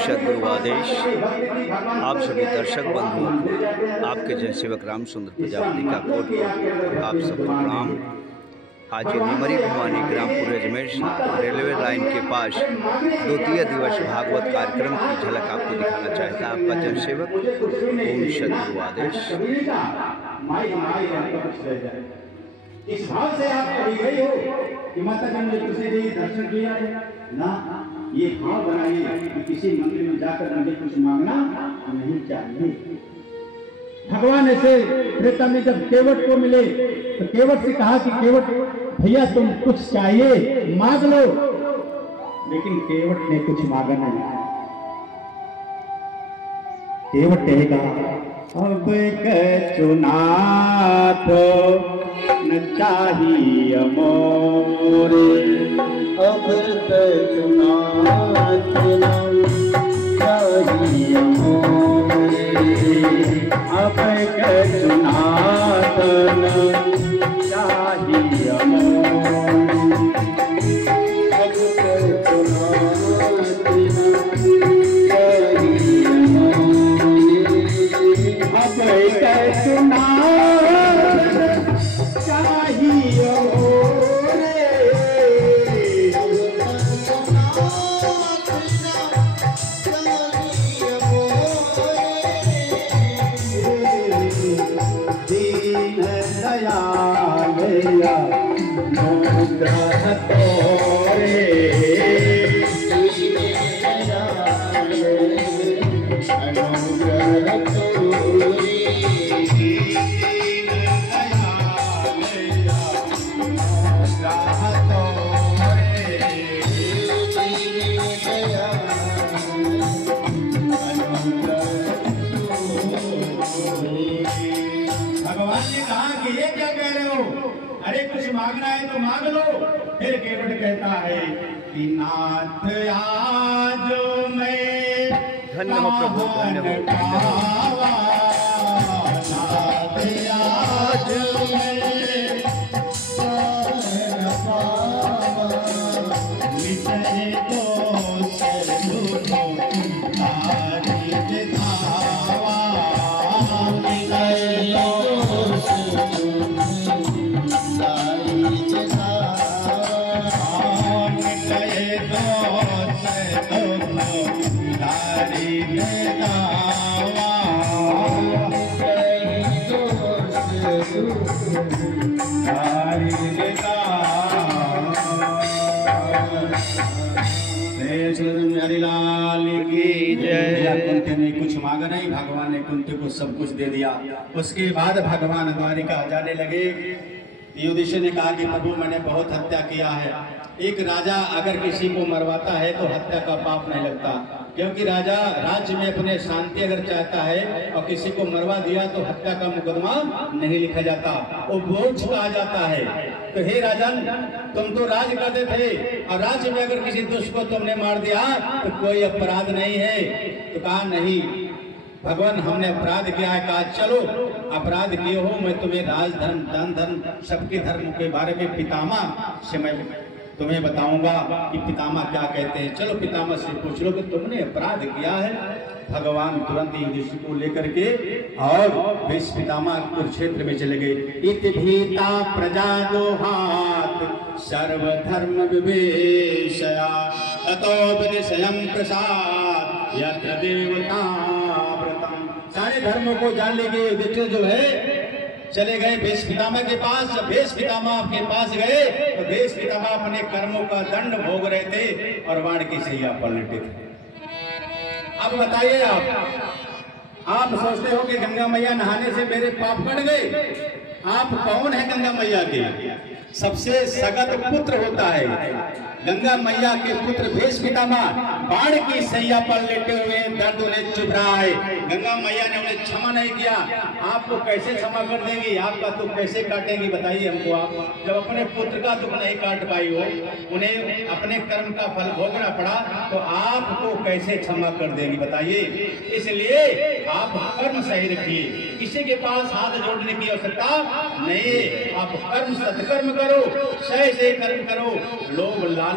सद्गुरु आदेश। आप सभी दर्शक बंधुओं को आपके जनसेवक राम सुंदर प्रजापति का कोट आप सबको प्रणाम। आज ये निमरी भिवानी ग्रामपुर अजमेर रेलवे लाइन के पास द्वितीय दिवस भागवत कार्यक्रम की झलक आपको दिखाना चाहता है आपका जनसेवक ओम सद्गुरु आदेश। इस भाव से आप कभी गए हो कि माता जी मुझे किसी ने दर्शन किया है ना, ये भाव बनाइए कि किसी मंदिर में जाकर मुझे कुछ मांगना नहीं चाहिए। भगवान ऐसे त्रेता में जब केवट को मिले तो केवट से कहा कि केवट भैया तुम कुछ चाहिए मांग लो, लेकिन केवट ने कुछ मांगा नहीं। केवट कहेगा अब चुना तो न चाहिए मोरे, अब चुना चाहिए मोरे, अब चुना न चाहिए मोरे, अब चुना चाहिए मोरे, अब चुना अरे कुछ मांगना है तो मांग लो। फिर केवट कहता है कि नाथ आज मैं धन्य हो प्रभु, धन्य हो। नाथ आज मैं मिटे तो से लूटो तारी दिखावा, मिटे तो हरिलाल की जय। कुंती ने कुछ मांगा नहीं, भगवान ने कुंती को सब कुछ दे दिया। उसके बाद भगवान द्वारिका जाने लगे। युधिष्ठिर ने कहा कि प्रभु मैंने बहुत हत्या किया है। एक राजा अगर किसी को मरवाता है तो हत्या का पाप नहीं लगता, क्योंकि राजा राज्य में अपने शांति अगर चाहता है और किसी को मरवा दिया तो हत्या का मुकदमा नहीं लिखा जाता, वो बोझ कहा जाता है। तो हे राजन, तुम तो राज करते थे और राज्य में अगर किसी दुष्ट को तुमने मार दिया तो कोई अपराध नहीं है। तो कहा नहीं भगवान हमने अपराध किया है। कहा चलो अपराध किए हो, मैं तुम्हें राज धर्म दान धर्म सबके धर्म के बारे में पितामह से मैं तुम्हें बताऊंगा कि पितामह क्या कहते हैं। चलो पितामह से पूछ लो कि तुमने अपराध किया है। भगवान तुरंत युधिष्ठिर को लेकर के और भीष्म पितामह कुरुक्षेत्र में चले गए। इत भीता प्रजा दोहात सर्वधर्म विवेशया ततो विनिशयं प्रसाद यत्र देवता व्रतम। सारे धर्मों को जान लेंगे। युधिष्ठिर जो है चले गए भीष्म पितामह के पास। जब भीष्म पितामह के पास गए तो भीष्म पितामह अपने कर्मों का दंड भोग रहे थे और बाण की सैया पर लेटे थे। अब बताइए आप सोचते हो कि गंगा मैया नहाने से मेरे पाप कट गए। आप कौन है गंगा मैया के? सबसे सगत पुत्र होता है गंगा मैया के पुत्र भीष्म पितामह। बाण की सैया पर लेटे हुए दर्द उन्हें चुभ रहा है। गंगा मैया ने उन्हें क्षमा नहीं किया। आपको कैसे क्षमा कर देंगी? आपका दुख कैसे काटेंगी बताइए हमको। आप जब अपने पुत्र का दुख नहीं काट पाई हो, उन्हें अपने कर्म का फल भोगना पड़ा, तो आपको कैसे क्षमा कर देंगी बताइए। इसलिए आप कर्म सही रखिए, किसी के पास हाथ जोड़ने की आवश्यकता नहीं। आप कर्म सत्कर्म करो, सही से कर्म करो। लोभ लालच